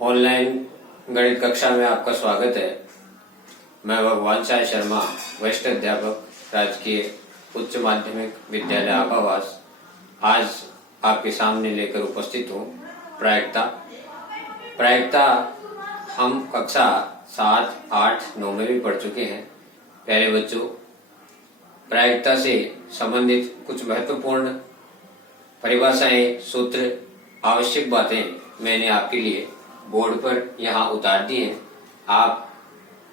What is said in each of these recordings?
Online गणित कक्षा में आपका स्वागत है। मैं भगवान साय शर्मा, वरिष्ठ अध्यापक, राजकीय उच्च माध्यमिक विद्यालय आभावास, आज आपके सामने लेकर उपस्थित हूँ प्रायिकता हम कक्षा 7, 8, 9 में भी पढ़ चुके हैं। प्यारे बच्चों, प्रायिकता से संबंधित कुछ महत्वपूर्ण परिभाषाएं, सूत्र, आवश्यक बातें मैंने आपके लिए बोर्ड पर यहाँ उतार दी हैं। आप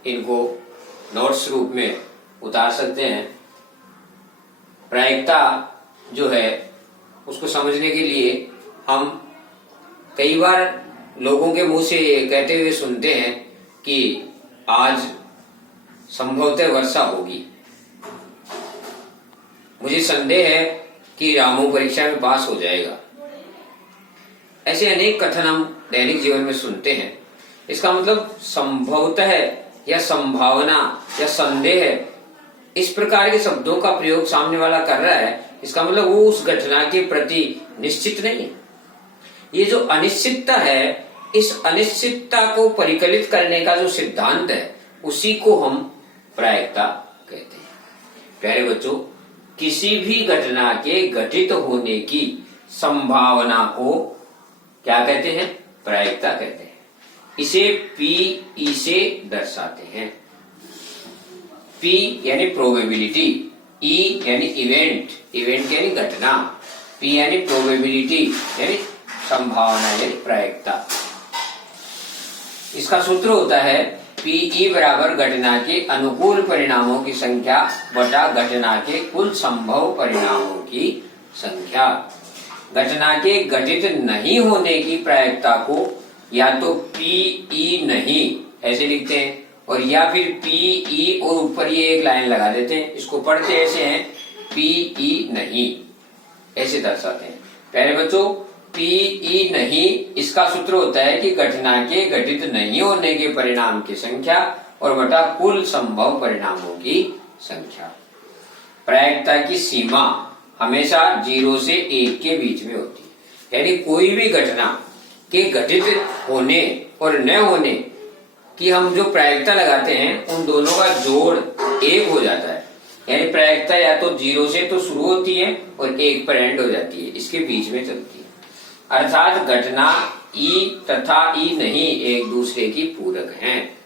इनको नोट्स रूप में उतार सकते हैं। प्रायिकता जो है उसको समझने के लिए हम कई बार लोगों के मुंह से ये कहते हुए सुनते हैं कि आज संभवतः वर्षा होगी। मुझे संदेह है कि रामू परीक्षा में पास हो जाएगा। ऐसे अनेक कथन हम दैनिक जीवन में सुनते हैं। इसका मतलब संभवतः या संभावना या संदेह, इस प्रकार के शब्दों का प्रयोग सामने वाला कर रहा है। इसका मतलब वो उस घटना के प्रति निश्चित नहीं है। ये जो अनिश्चितता है, इस अनिश्चितता को परिकलित करने का जो सिद्धांत है, उसी को हम प्रायिकता कहते हैं। प्यारे बच्चों, किसी भी घटना के घटित होने की संभावना को क्या कहते हैं? प्रायिकता कहते हैं। इसे पी से दर्शाते हैं। पी यानी प्रोबेबिलिटी, ई यानी इवेंट, इवेंट यानी घटना, पी यानी प्रोबेबिलिटी यानी संभावना यानी प्रायिकता। इसका सूत्र होता है पीई बराबर घटना के अनुकूल परिणामों की संख्या बटा घटना के कुल संभव परिणामों की संख्या। घटना के घटित नहीं होने की प्रायिकता को या तो पीई नहीं ऐसे लिखते हैं, और या फिर पीई और ऊपर ये एक लाइन लगा देते हैं। इसको पढ़ते ऐसे हैं, पीई नहीं ऐसे दर्शाते हैं। प्यारे बच्चों, पीई नहीं, इसका सूत्र होता है कि घटना के घटित नहीं होने के परिणाम की संख्या और बटा कुल संभव परिणामों की संख्या। प्रायिकता की सीमा हमेशा 0 से 1 के बीच में होती है। यानी कोई भी घटना के घटित होने और न होने की हम जो प्रायिकता लगाते हैं, उन दोनों का जोड़ 1 हो जाता है। यानी प्रायिकता या तो 0 से तो शुरू होती है और 1 पर एंड हो जाती है, इसके बीच में चलती है। अर्थात घटना ई तथा ई नहीं एक दूसरे की पूरक हैं।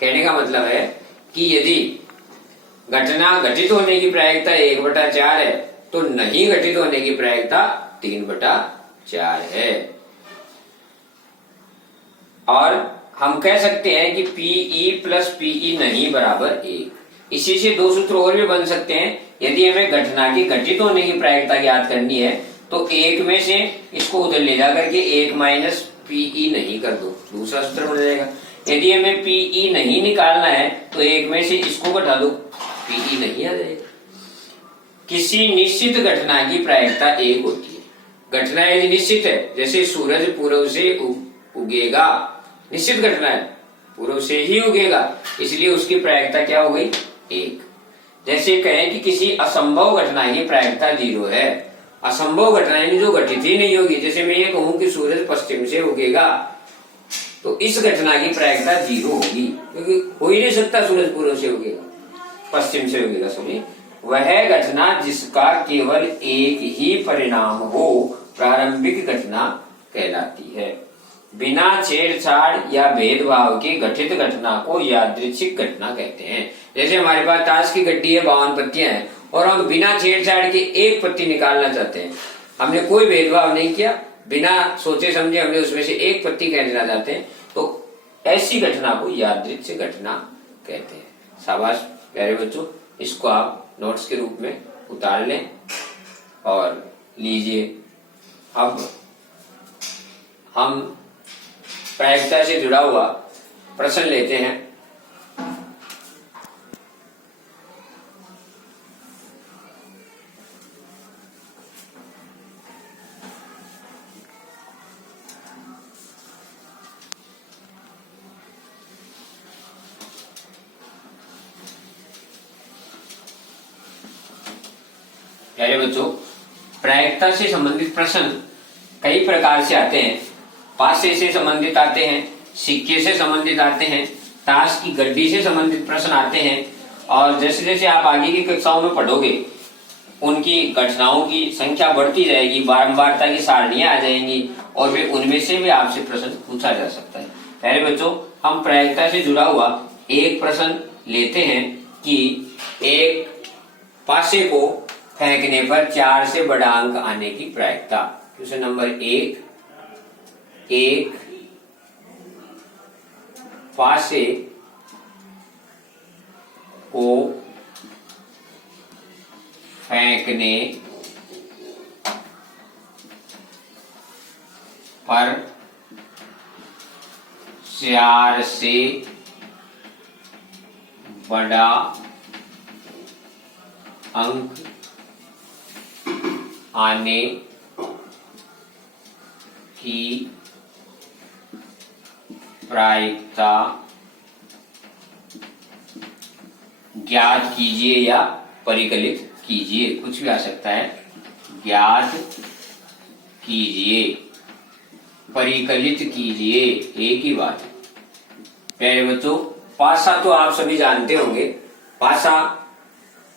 कहने का मतलब है कि यदि घटना घटित होने की प्रायिकता 1/4 है, तो नहीं घटित होने की प्रायिकता 3/4 है। और हम कह सकते हैं कि पीई प्लस पीई नहीं बराबर 1। इसी से दो सूत्र और भी बन सकते हैं। यदि हमें घटना की घटित होने की प्रायिकता ज्ञात करनी है, तो 1 में से इसको उधर ले जाकर के 1 माइनस पीई नहीं कर दो, दूसरा सूत्र बन जाएगा। यदि हमें पीई नहीं निकालना है, तो 1 में से इसको घटा दो, पीई नहीं आ जाएगा। किसी निश्चित घटना की प्रायिकता 1 होती है। घटना यदि निश्चित है, जैसे सूरज पूर्व से उगेगा, निश्चित घटना है, पूर्व से ही उगेगा, इसलिए उसकी प्रायिकता क्या हो गई? 1। जैसे कहें कि किसी असंभव घटना की प्रायिकता 0 है। असंभव घटना यानी जो घटित ही नहीं होगी। जैसे मैं ये कहूं कि सूरज पश्चिम से उगेगा, तो इस घटना की प्रायिकता 0 होगी, क्योंकि हो ही नहीं सकता सूरज पूर्व से उगेगा, पश्चिम से उगेगा। सुनिए, वह घटना जिसका केवल एक ही परिणाम हो प्रारंभिक घटना कहलाती है। बिना छेड़छाड़ या भेदभाव के घटित घटना को यादृच्छिक घटना कहते हैं। जैसे हमारे पास ताश की गड्डी है, 52 पत्तियां हैं, और हम बिना छेड़छाड़ के एक पत्ती निकालना चाहते हैं। हमने कोई भेदभाव नहीं किया, बिना सोचे समझे हमने उसमें से एक पत्ती कहना चाहते हैं, तो ऐसी घटना को यादृच्छिक घटना कहते हैं। शाबाश प्यारे बच्चों, इसको आप नोट्स के रूप में उतार लें और लीजिए। अब हम प्रायिकता से जुड़ा हुआ प्रश्न लेते हैं। प्यारे बच्चों, प्रायिकता से संबंधित प्रश्न कई प्रकार से आते हैं। पासे से संबंधित आते हैं, सिक्के से संबंधित आते हैं, ताश की गड्डी से संबंधित प्रश्न आते हैं, और जैसे जैसे आप आगे की कक्षाओं में पढ़ोगे उनकी घटनाओं की संख्या बढ़ती जाएगी, बारंबारता की सारणियां आ जाएंगी और फिर उनमें से भी आपसे प्रश्न पूछा जा सकता है। पहले बच्चों हम प्रायिकता से जुड़ा हुआ एक प्रश्न लेते हैं कि एक पासे को फेंकने पर 4 से बड़ा अंक आने की प्रायिकता। क्वेश्चन नंबर 1, एक पासे को फेंकने पर 4 से बड़ा अंक आने की प्रायिकता ज्ञात कीजिए या परिकलित कीजिए, कुछ भी आ सकता है। ज्ञात कीजिए, परिकलित कीजिए, एक ही बात है। प्यारे बच्चों, पासा तो आप सभी जानते होंगे। पासा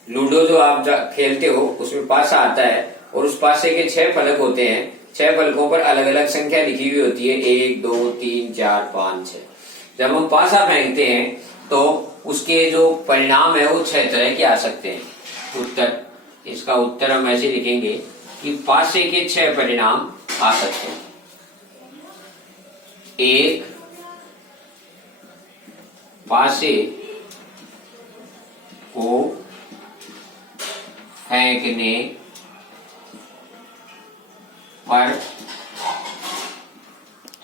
लूडो जो आप खेलते हो उसमें पासा आता है और उस पासे के 6 फलक होते हैं। 6 फलकों पर अलग अलग संख्या लिखी हुई होती है, 1 2 3 4 5 6। जब हम पासा फेंकते हैं तो उसके जो परिणाम है वो 6 तरह के आ सकते हैं। उत्तर, इसका उत्तर हम ऐसे लिखेंगे कि पासे के 6 परिणाम आ सकते हैं। 1, पासे को फेंकने पर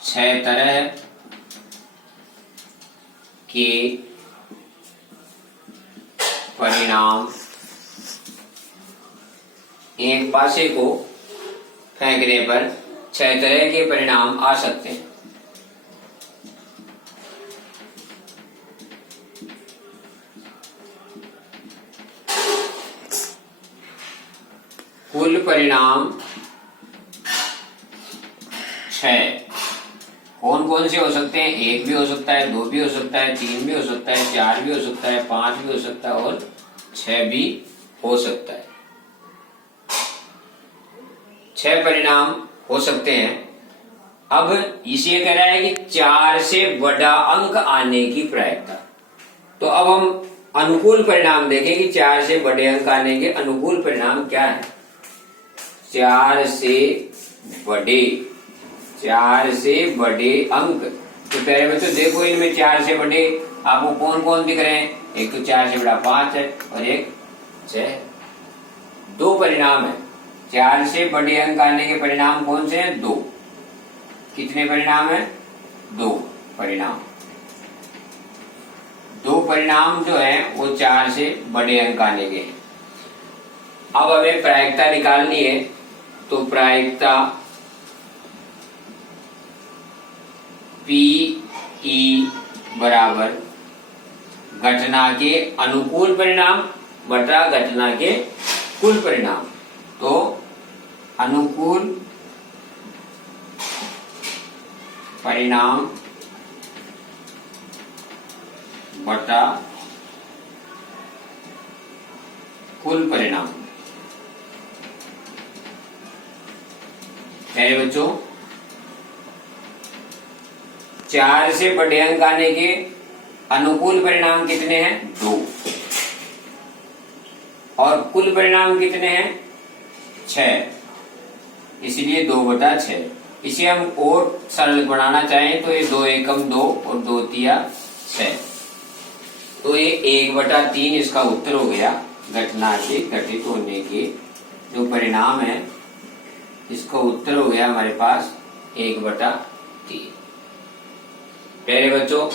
6 तरह के परिणाम, एक पासे को फेंकने पर 6 तरह के परिणाम आ सकते हैं। कुल परिणाम 6 कौन कौन से हो सकते हैं? 1 भी हो सकता है, 2 भी हो सकता है, 3 भी हो सकता है, 4 भी हो सकता है, 5 भी हो सकता है और 6 भी हो सकता है। 6 परिणाम हो सकते हैं। अब इसे कह रहा है कि 4 से बड़ा अंक आने की प्रायिकता। तो अब हम अनुकूल परिणाम देखें कि 4 से बड़े अंक आने के अनुकूल परिणाम क्या है। 4 से बड़े अंक, तो पहले बच्चों देखो इनमें 4 से बड़े आपको कौन कौन दिख रहे हैं। एक तो 4 से बड़ा 5 है और एक 6। 2 परिणाम है। 4 से बड़े अंक आने के परिणाम कौन से हैं? 2। कितने परिणाम है? 2 परिणाम। 2 परिणाम जो है वो 4 से बड़े अंक आने के हैं। अब हमें प्रायिकता निकालनी है, तो प्रायिकता PE बराबर घटना के अनुकूल परिणाम बटा घटना के कुल परिणाम। तो अनुकूल परिणाम बटा कुल परिणाम। मेरे बच्चों, 4 से बड़े अंक आने के अनुकूल परिणाम कितने हैं? 2। और कुल परिणाम कितने हैं? 6। इसलिए 2/6। इसे हम और सरल बनाना चाहें तो ये 2 एकम 2 और 2 तिया 6। तो ये 1/3 इसका उत्तर हो गया। घटना के घटित होने के जो परिणाम है इसका उत्तर हो गया हमारे पास 1/3। प्यारे बच्चों,